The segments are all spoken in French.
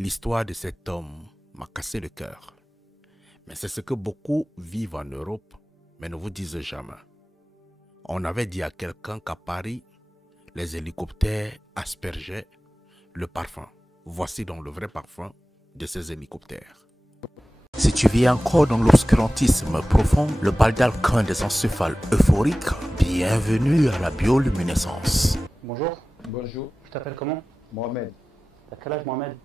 L'histoire de cet homme m'a cassé le cœur. Mais c'est ce que beaucoup vivent en Europe, mais ne vous disent jamais. On avait dit à quelqu'un qu'à Paris, les hélicoptères aspergeaient le parfum. Voici donc le vrai parfum de ces hélicoptères. Si tu vis encore dans l'obscurantisme profond, le bal d'alcool des encéphales euphoriques, bienvenue à la bioluminescence. Bonjour. Bonjour. Tu t'appelles comment? Mohamed. T'as quel âge, Mohamed?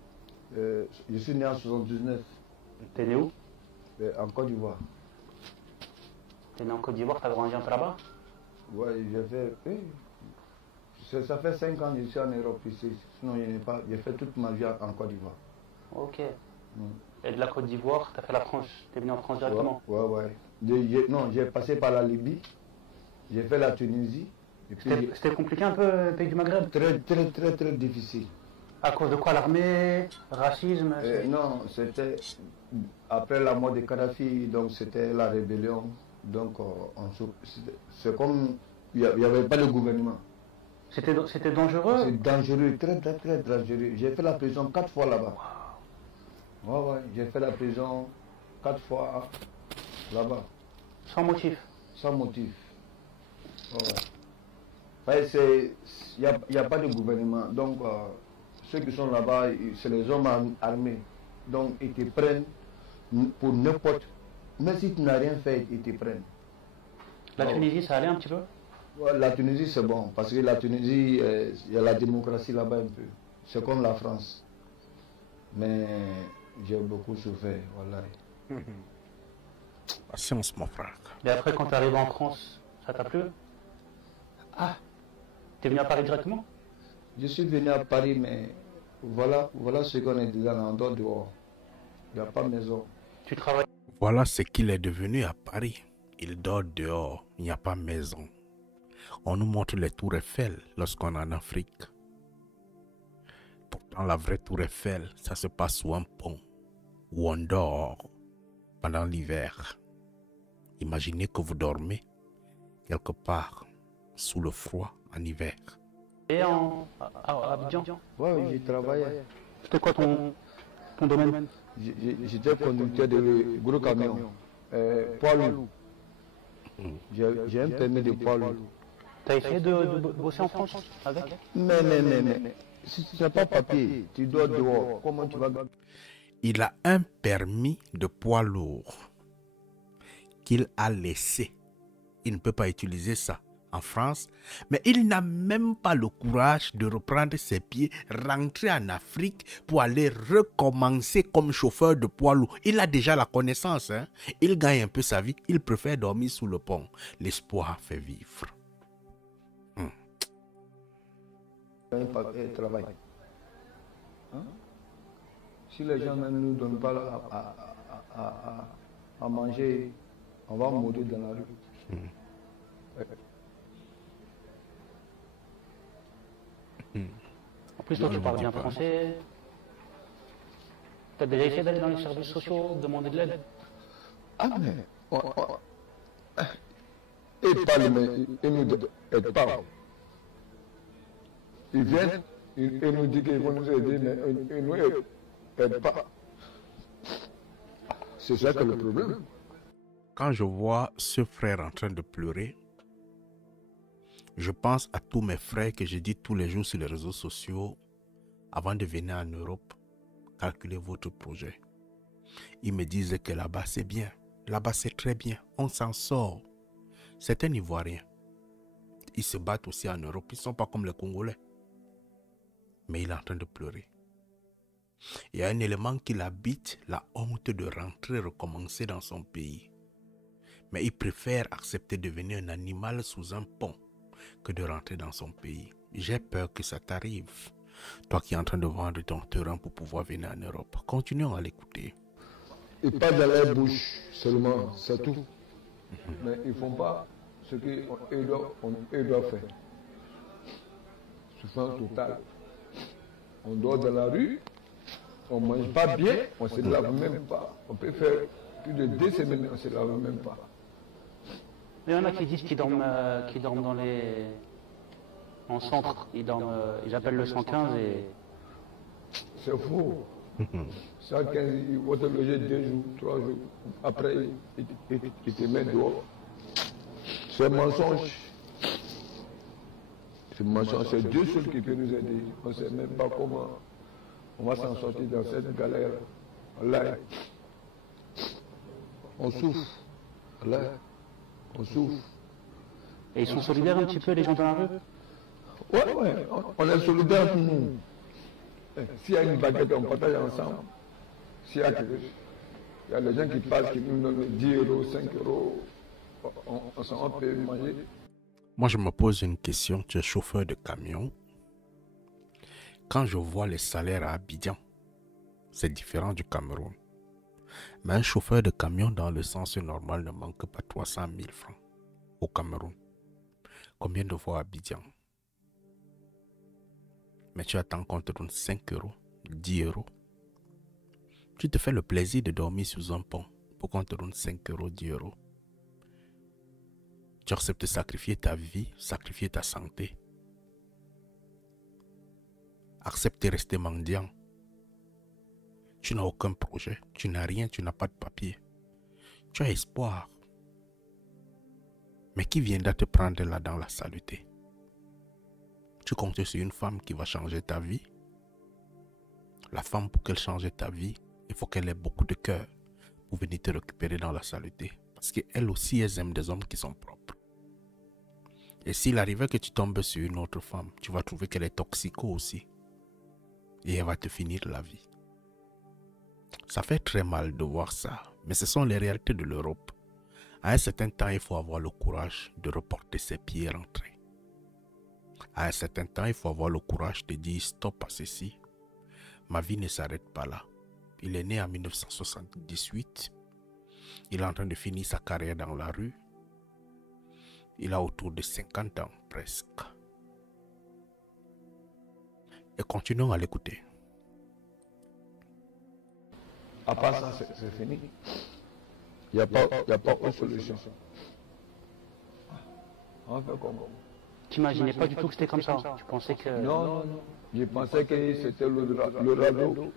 Je suis né en 79. T'es né où? En Côte d'Ivoire. T'es né en Côte d'Ivoire, t'as grandi un peu là-bas? Ouais, ça fait 5 ans que je suis en Europe ici. Sinon, j'ai fait toute ma vie en Côte d'Ivoire. Ok. Et de la Côte d'Ivoire, t'as fait la France? T'es venu en France directement? Ouais. Non, j'ai passé par la Libye. J'ai fait la Tunisie. C'était compliqué un peu, le pays du Maghreb? Très difficile. À cause de quoi? L'armée? Racisme? Non, c'était après la mort de Kadhafi, donc c'était la rébellion. Donc c'est comme il n'y avait pas de gouvernement. C'était dangereux? C'est dangereux, très dangereux. J'ai fait la prison 4 fois là-bas. Ouais, j'ai fait la prison 4 fois là-bas. Sans motif? Sans motif. Ouais, il n'y a pas de gouvernement. Donc, ceux qui sont là-bas, c'est les hommes armés. Donc, ils te prennent pour n'importe. Même si tu n'as rien fait, ils te prennent. La Tunisie, ça allait un petit peu? Ouais, la Tunisie, c'est bon. Parce que la Tunisie, il y a la démocratie là-bas un peu. C'est comme la France. Mais j'ai beaucoup souffert, voilà. Patience, mon frère. Et après, quand t'es arrivé en France, ça t'a plu? Ah, t'es venu à Paris directement? Je suis venu à Paris, mais voilà ce qu'on est déjà en dehors. Il n'y a pas de maison. Tu travailles? Voilà ce qu'il est devenu à Paris. Il dort dehors, il n'y a pas maison. On nous montre les tours Eiffel lorsqu'on est en Afrique. Pourtant, la vraie tour Eiffel, ça se passe sous un pont, où on dort pendant l'hiver. Imaginez que vous dormez quelque part sous le froid en hiver. Et à Abidjan? Ouais, j'ai travaillé. C'était quoi ton domaine? J'étais conducteur de gros camions, poids lourd. J'ai un permis de poids lourd. T'as essayé de bosser en France avec? Mais, si tu n'as pas papier, tu dois dehors. Comment tu vas? Il a un permis de poids lourd qu'il a laissé. Il ne peut pas utiliser ça en France, mais il n'a même pas le courage de reprendre ses pieds, rentrer en Afrique pour aller recommencer comme chauffeur de poids lourd. Il a déjà la connaissance, hein? Il gagne un peu sa vie, il préfère dormir sous le pont. L'espoir fait vivre. Travail. Hein? Si les gens ne nous donnent pas à manger, on va mourir dans la rue. En plus, toi, tu parles bien français. Tu as déjà essayé d'aller dans les services sociaux, demander de l'aide? Ah, mais. Ils parlent, mais ils nous aident pas. Ils viennent, ils nous disent qu'ils vont nous aider, mais ils ne nous aident pas. C'est ça que le problème. Quand je vois ce frère en train de pleurer, je pense à tous mes frères que je dis tous les jours sur les réseaux sociaux, avant de venir en Europe, calculez votre projet. Ils me disent que là-bas c'est bien, là-bas c'est très bien, on s'en sort. Certains Ivoiriens, ils se battent aussi en Europe, ils ne sont pas comme les Congolais. Mais il est en train de pleurer. Il y a un élément qui l'habite, la honte de rentrer, recommencer dans son pays. Mais il préfère accepter de devenir un animal sous un pont que de rentrer dans son pays. J'ai peur que ça t'arrive. Toi qui es en train de vendre ton terrain pour pouvoir venir en Europe. Continuons à l'écouter. Ils parlent dans leur bouche seulement, c'est tout. Mais ils ne font pas ce qu'ils doivent faire. Souffrance totale. On dort dans la rue, on ne mange pas bien, on ne se lave même pas. On peut faire plus de 2 semaines, on ne se lave même pas. Il y en a qui disent qu'ils dorment en centre. Ils appellent le 115 et... C'est faux. 115, il va te loger 2 jours, 3 jours. Après, il te met dehors. C'est un mensonge. C'est un mensonge. C'est Dieu seul qui peut nous aider. On ne sait même pas comment on va s'en sortir dans cette galère. Là, on souffre. Là, on souffre. Et ils sont solidaires un petit peu, les gens dans la rue? Ouais, on est solidaires entre nous. S'il y a une baguette, on partage ensemble. S'il y a quelque chose, il y a des gens qui passent, qui nous donnent 10 euros, 5 euros, on peut manger. Moi, je me pose une question. Tu es chauffeur de camion. Quand je vois les salaires à Abidjan, c'est différent du Cameroun. Mais un chauffeur de camion dans le sens normal ne manque pas 300 000 francs au Cameroun. Combien de fois à Abidjan? Mais tu attends qu'on te donne 5 euros, 10 euros. Tu te fais le plaisir de dormir sous un pont pour qu'on te donne 5 euros, 10 euros. Tu acceptes de sacrifier ta vie, sacrifier ta santé. Accepte de rester mendiant. Tu n'as aucun projet, tu n'as rien, tu n'as pas de papier. Tu as espoir. Mais qui viendra te prendre là dans la saleté? Tu comptes sur une femme qui va changer ta vie. La femme, pour qu'elle change ta vie, il faut qu'elle ait beaucoup de cœur pour venir te récupérer dans la saleté. Parce qu'elle aussi, elle aime des hommes qui sont propres. Et s'il arrivait que tu tombes sur une autre femme, tu vas trouver qu'elle est toxico aussi. Et elle va te finir la vie. Ça fait très mal de voir ça, mais ce sont les réalités de l'Europe. À un certain temps, il faut avoir le courage de reporter ses pieds et rentrer. À un certain temps, il faut avoir le courage de dire stop à ceci. Ma vie ne s'arrête pas là. Il est né en 1978. Il est en train de finir sa carrière dans la rue. Il a autour de 50 ans presque. Et continuons à l'écouter. À part ça, c'est fini. Il n'y a pas autre solution. On fait comment? Tu n'imaginais pas du tout que c'était comme ça? Tu pensais que... Non. Je pensais que c'était le radeau.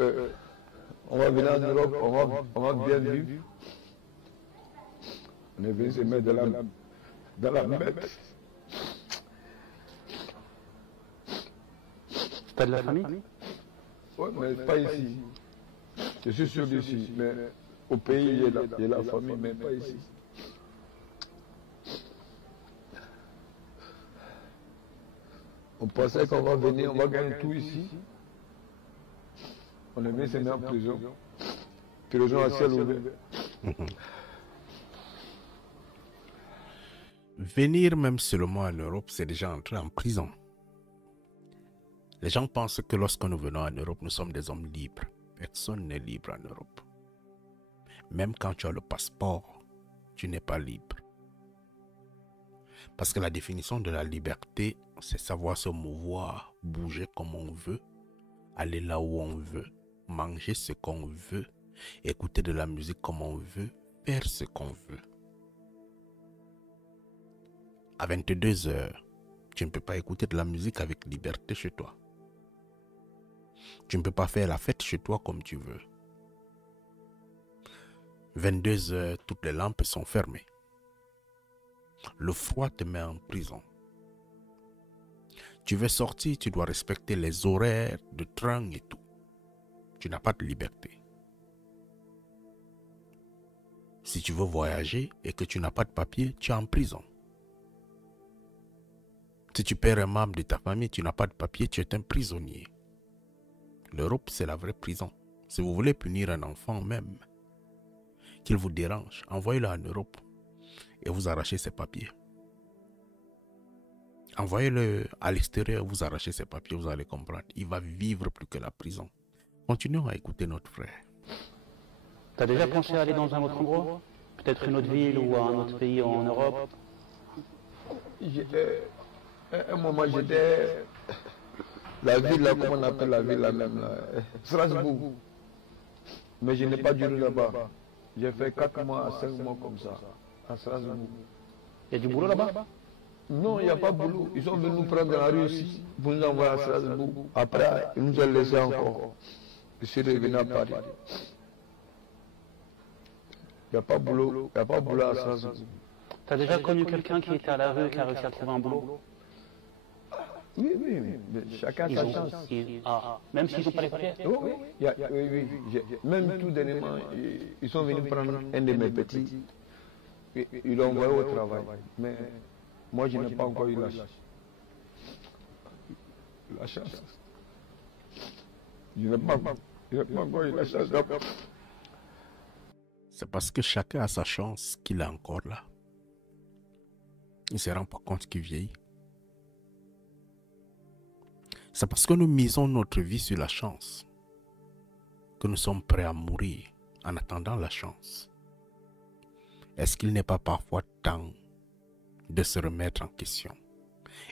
On va venir en Europe, on va bien vivre. On est venu se mettre dans la merde. T'as de la famille? Oui, mais pas ici. Je suis sûr d'ici, mais au pays, il y a la famille, mais pas ici. On pensait qu'on va venir, on va gagner tout ici. On est venu se mettre en prison. Prison à ciel ouvert. Venir même seulement en Europe, c'est déjà entrer en prison. Les gens pensent que lorsque nous venons en Europe, nous sommes des hommes libres. Personne n'est libre en Europe. Même quand tu as le passeport, tu n'es pas libre. Parce que la définition de la liberté, c'est savoir se mouvoir, bouger comme on veut, aller là où on veut, manger ce qu'on veut, écouter de la musique comme on veut, faire ce qu'on veut. À 22 heures, tu ne peux pas écouter de la musique avec liberté chez toi. Tu ne peux pas faire la fête chez toi comme tu veux. 22 heures, toutes les lampes sont fermées. Le froid te met en prison. Tu veux sortir, tu dois respecter les horaires de train et tout. Tu n'as pas de liberté. Si tu veux voyager et que tu n'as pas de papier, tu es en prison. Si tu perds un membre de ta famille, tu n'as pas de papier, tu es un prisonnier. L'Europe, c'est la vraie prison. Si vous voulez punir un enfant même, qu'il vous dérange, envoyez-le en Europe et vous arrachez ses papiers. Envoyez-le à l'extérieur, vous arrachez ses papiers, vous allez comprendre. Il va vivre plus que la prison. Continuons à écouter notre frère. T'as déjà pensé à aller dans un autre endroit? Peut-être une autre ville ou un autre pays en Europe? À un moment, j'étais... La ville, là, comment on appelle la ville, là même, là, Strasbourg. Mais je n'ai pas duré là-bas. J'ai fait 4 mois à 5 mois comme ça, à Strasbourg. Il y a du boulot là-bas? Non, il n'y a pas de boulot. Ils sont venus nous prendre dans la rue ici, pour nous envoyer à Strasbourg. Après, ils nous ont laissé encore. Je suis revenu à Paris. Il n'y a pas boulot, à Strasbourg. Tu as déjà connu quelqu'un qui était à la rue et qui a réussi à trouver un boulot? Oui, mais chacun a sa chance. Même s'ils n'ont pas les papiers? Oui. Même tout dernièrement, ils sont venus prendre un de mes petits. Ils l'ont envoyé au travail. Mais moi, je n'ai pas encore eu la chance. Je n'ai pas encore eu la chance. C'est parce que chacun a sa chance qu'il est encore là. Il ne se rend pas compte qu'il vieillit. C'est parce que nous misons notre vie sur la chance que nous sommes prêts à mourir en attendant la chance. Est-ce qu'il n'est pas parfois temps de se remettre en question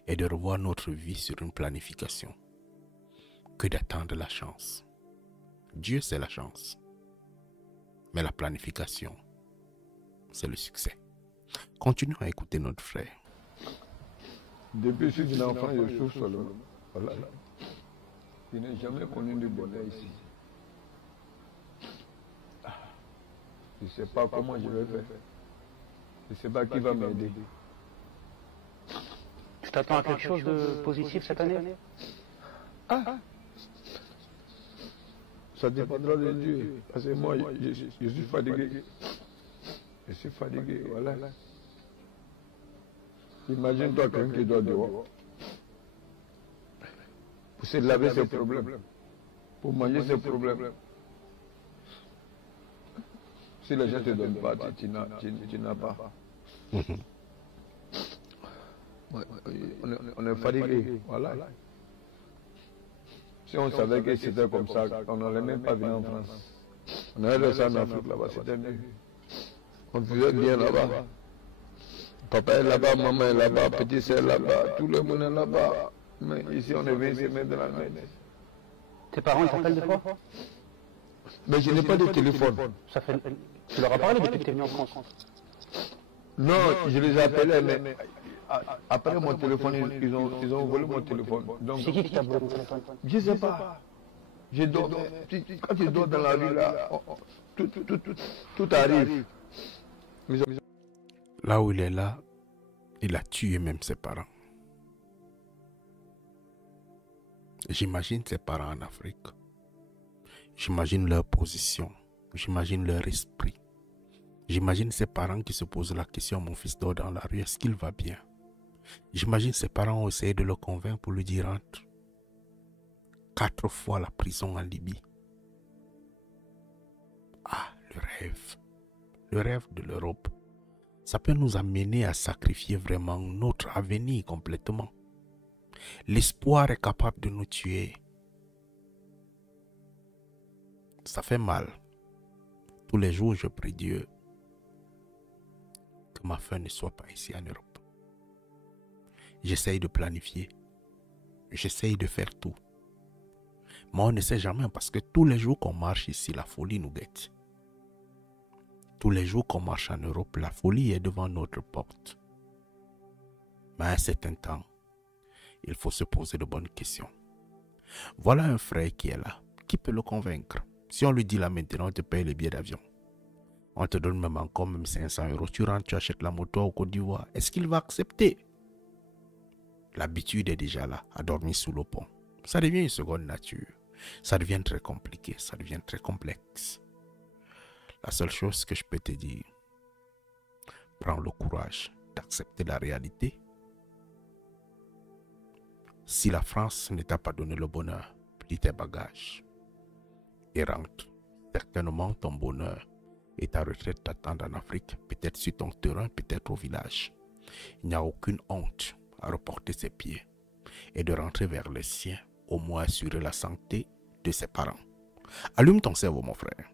et de revoir notre vie sur une planification que d'attendre la chance? Dieu, c'est la chance. Mais la planification, c'est le succès. Continuons à écouter notre frère. Depuis que je suis enfant, je souffre seulement. Voilà. Je n'ai jamais connu de bonheur ici. Je ne sais pas comment je vais faire. Je ne sais pas qui va m'aider. Tu t'attends à quelque chose de positif cette année? Ça dépendra de Dieu. Parce que moi, je suis fatigué. Je suis fatigué, voilà. Imagine-toi quelqu'un qui doit dehors. Pour se laver, c'est problème. Pour manger, c'est problème. Si les gens ne te donnent pas, tu n'as pas. On est fatigué, voilà. Si on savait que c'était comme ça, on n'aurait même pas venu en France. On aurait resté en Afrique là-bas, c'était mieux. On vivait bien là-bas. Papa est là-bas, maman est là-bas, petit c'est là-bas, tout le monde est là-bas. Mais ici, on est venu se mettre dans la merde. Tes parents, ils t'appellent des fois? Mais je n'ai pas de téléphone. Tu leur as parlé depuis que tu es venu en France? Non, je les appelais, mais après mon téléphone, ils ont volé mon téléphone. C'est qui t'a volé ton téléphone? Je ne sais pas. Quand tu dors dans la rue, là, tout arrive. Là où il est là, il a tué même ses parents. J'imagine ses parents en Afrique. J'imagine leur position. J'imagine leur esprit. J'imagine ses parents qui se posent la question, mon fils dort dans la rue, est-ce qu'il va bien? J'imagine ses parents ont essayé de le convaincre pour lui dire entre 4 fois la prison en Libye. Ah, le rêve de l'Europe. Ça peut nous amener à sacrifier vraiment notre avenir complètement. L'espoir est capable de nous tuer. Ça fait mal. Tous les jours, je prie Dieu que ma fin ne soit pas ici en Europe. J'essaye de planifier. J'essaye de faire tout. Mais on ne sait jamais parce que tous les jours qu'on marche ici, la folie nous guette. Tous les jours qu'on marche en Europe, la folie est devant notre porte. Mais à un certain temps, il faut se poser de bonnes questions. Voilà un frère qui est là. Qui peut le convaincre? Si on lui dit là maintenant, on te paye le billet d'avion. On te donne même encore 500 €. Tu rentres, tu achètes la moto au Côte d'Ivoire. Est-ce qu'il va accepter? L'habitude est déjà là, à dormir sous le pont. Ça devient une seconde nature. Ça devient très compliqué, ça devient très complexe. La seule chose que je peux te dire, prends le courage d'accepter la réalité. Si la France ne t'a pas donné le bonheur, plie tes bagages et rentre. Certainement ton bonheur et ta retraite t'attendent en Afrique, peut-être sur ton terrain, peut-être au village. Il n'y a aucune honte à reporter ses pieds et de rentrer vers les siens, au moins assurer la santé de ses parents. Allume ton cerveau, mon frère.